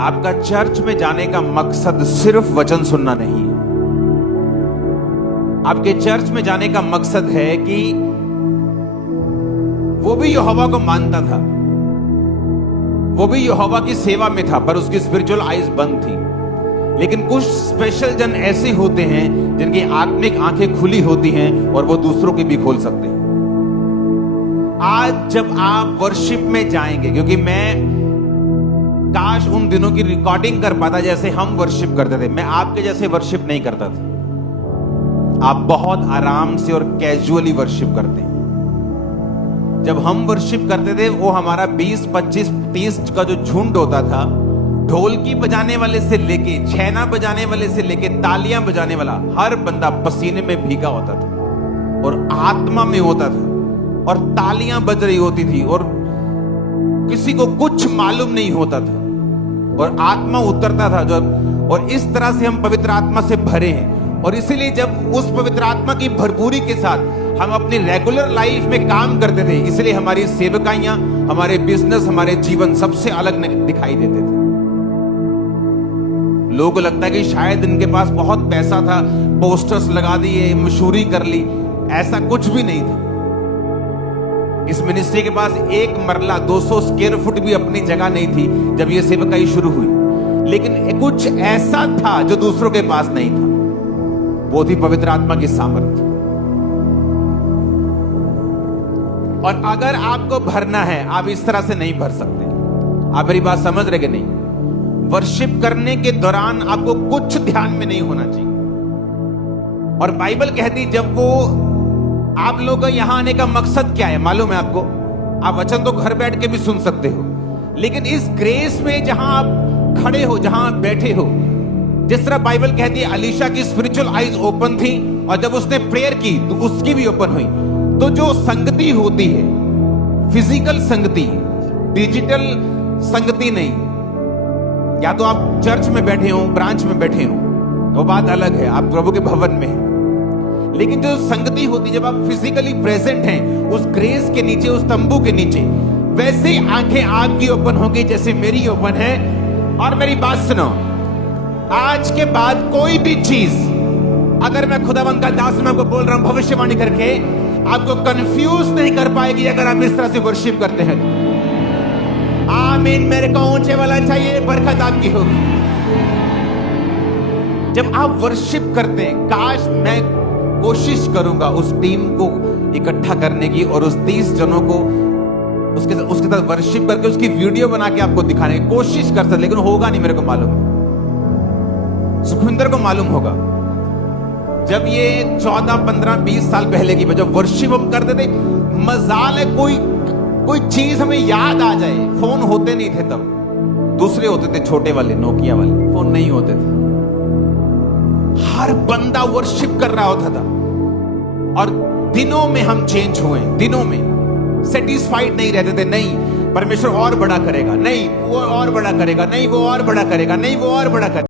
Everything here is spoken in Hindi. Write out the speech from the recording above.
आपका चर्च में जाने का मकसद सिर्फ वचन सुनना नहीं है। आपके चर्च में जाने का मकसद है कि वो भी यहोवा को मानता था, वो भी यहोवा की सेवा में था, पर उसकी स्पिरिचुअल आईज बंद थी। लेकिन कुछ स्पेशल जन ऐसे होते हैं जिनकी आत्मिक आंखें खुली होती हैं और वो दूसरों की भी खोल सकते हैं। आज जब आप वर्शिप में जाएंगे, क्योंकि मैं काश उन दिनों की रिकॉर्डिंग कर पाता जैसे हम वर्शिप करते थे। मैं आपके जैसे वर्शिप नहीं करता था। आप बहुत आराम से और कैजुअली वर्शिप करते हैं। जब हम वर्शिप करते थे वो हमारा 20, 25, 30 का जो झुंड होता था, ढोलकी बजाने वाले से लेके छैना बजाने वाले से लेके तालियां बजाने वाला, हर बंदा पसीने में भीगा होता था और आत्मा में होता था और तालियां बज रही होती थी और किसी को कुछ मालूम नहीं होता था और आत्मा उतरता था जब। और इस तरह से हम पवित्र आत्मा से भरे हैं। और इसीलिए जब उस पवित्र आत्मा की भरपूरी के साथ हम अपनी रेगुलर लाइफ में काम करते थे, इसलिए हमारी सेवकाइयां, हमारे बिजनेस, हमारे जीवन सबसे अलग दिखाई देते थे। लोगों को लगता है कि शायद इनके पास बहुत पैसा था, पोस्टर्स लगा दिए, मशहूरी कर ली। ऐसा कुछ भी नहीं था। इस मिनिस्ट्री के पास एक मरला 200 स्क्वायर फुट भी अपनी जगह नहीं थी जब ये सेवकाई शुरू हुई। लेकिन कुछ ऐसा था जो दूसरों के पास नहीं था, वो थी पवित्र आत्मा की सामर्थ्य। और अगर आपको भरना है, आप इस तरह से नहीं भर सकते। आप मेरी बात समझ रहे कि नहीं? वर्शिप करने के दौरान आपको कुछ ध्यान में नहीं होना चाहिए। और बाइबल कहती जब वो आप लोगों का यहां आने का मकसद क्या है मालूम है आपको? आप वचन तो घर बैठ के भी सुन सकते हो, लेकिन इस ग्रेस में जहां आप खड़े हो, जहां आप बैठे हो, जिस तरह बाइबल कहती है अलीशा की स्पिरिचुअल आईज ओपन थी और जब उसने प्रेयर की तो उसकी भी ओपन हुई। तो जो संगति होती है, फिजिकल संगति, डिजिटल संगति नहीं, या तो आप चर्च में बैठे हो, ब्रांच में बैठे हो, वो बात अलग है, आप प्रभु के भवन में हैं। लेकिन जो संगति होती, जब आप फिजिकली प्रेजेंट हैं उस ग्रेस के नीचे, उस तंबू के नीचे, वैसे आंखें आपकी ओपन होगी जैसे मेरी ओपन है। और मेरी बात सुनो, आज के बाद कोई भी चीज, अगर मैं खुदावंद का दास मैं आपको बोल रहा हूं भविष्यवाणी करके, आपको कंफ्यूज नहीं कर पाएगी अगर आप इस तरह से वर्शिप करते हैं। आमीन। मेरे को ऊंचे वाला चाहिए, बरकत आपकी होगी। जब आप वर्शिप करते हैं, काश मैं कोशिश करूंगा उस टीम को इकट्ठा करने की और उस 30 जनों को उसके साथ वर्शिप करके उसकी वीडियो बना के आपको दिखाने की कोशिश कर सकते, लेकिन होगा नहीं। मेरे को मालूम, सुखविंदर को मालूम होगा। जब ये 14, 15, 20 साल पहले की जब वर्शिप हम करते थे, मजाल है कोई चीज हमें याद आ जाए। फोन होते नहीं थे तब, दूसरे होते थे, छोटे वाले, नोकिया वाले फोन नहीं होते थे। हर बंदा वर्शिप कर रहा होता था। और दिनों में हम चेंज हुए, दिनों में सेटिस्फाइड नहीं रहते थे। नहीं, परमेश्वर और बड़ा करेगा, नहीं वो और बड़ा करेगा, नहीं वो और बड़ा करेगा, नहीं वो और बड़ा करेगा।